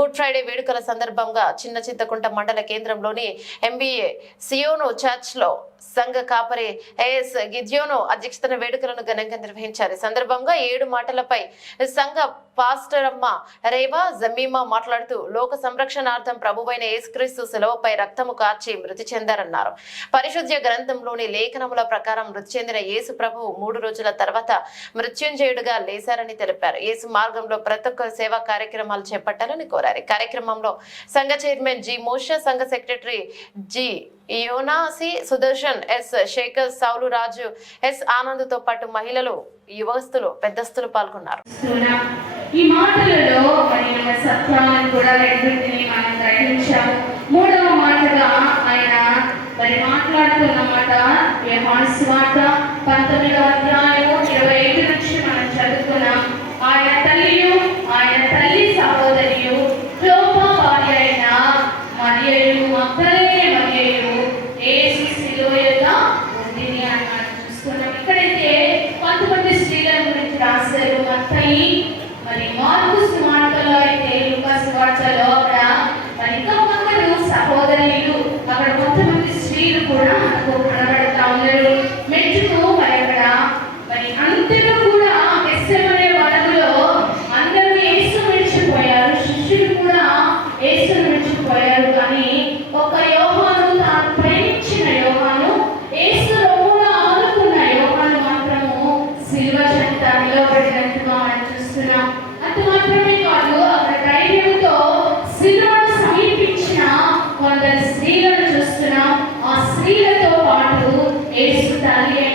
Good Friday వేడుకల సందర్భంగా చిన్న చింతకుంట మండల కేంద్రంలోని ఎంబీఏ సియోను చర్చ్లో సంఘ కాపరి ఏఎస్ గిద్యోను అధ్యక్షతన వేడుకలను ఘనంగా నిర్వహించారు. సందర్భంగా ఏడు మాటలపై సంఘ పాస్టరమ్మ రేవా జమీమా మాట్లాడుతూ లోక సంరక్షణార్థం ప్రభువైన ఏసుక్రీస్తు సెలవుపై రక్తము కార్చి మృతి చెందారన్నారు. పరిశుద్ధ్య గ్రంథంలోని లేఖనముల ప్రకారం మృతి చెందిన యేసు ప్రభువు మూడు రోజుల తర్వాత మృత్యుంజయుడుగా లేశారని తెలిపారు. ఏసు మార్గంలో ప్రతి ఒక్క సేవా కార్యక్రమాలు చేపట్టాలని కోరారు. మాట్లాడారు. కార్యక్రమంలో సంఘ చైర్మన్ జి మోష సంఘ secretary ji Yonasi Sudarshan S Shekhar Saulu Raju S ఆనంద్తో పాటు మహిళలు యువస్తులు పెద్దస్తులు పాల్గొన్నారు. ఈ మాటలలో సత్యాలను కూడా మనం గ్రహించాము. మూడవ మాటగా ఆయన మరి మాట్లాడుతున్న మాట పంతొమ్మిదవ ఇరవై ఐదు నుంచి మనం ఆయన Orang. esse dali é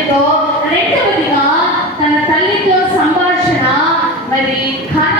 తండ్రితో రెండవదిగా తన తల్లితో సంభాషణ మరి కన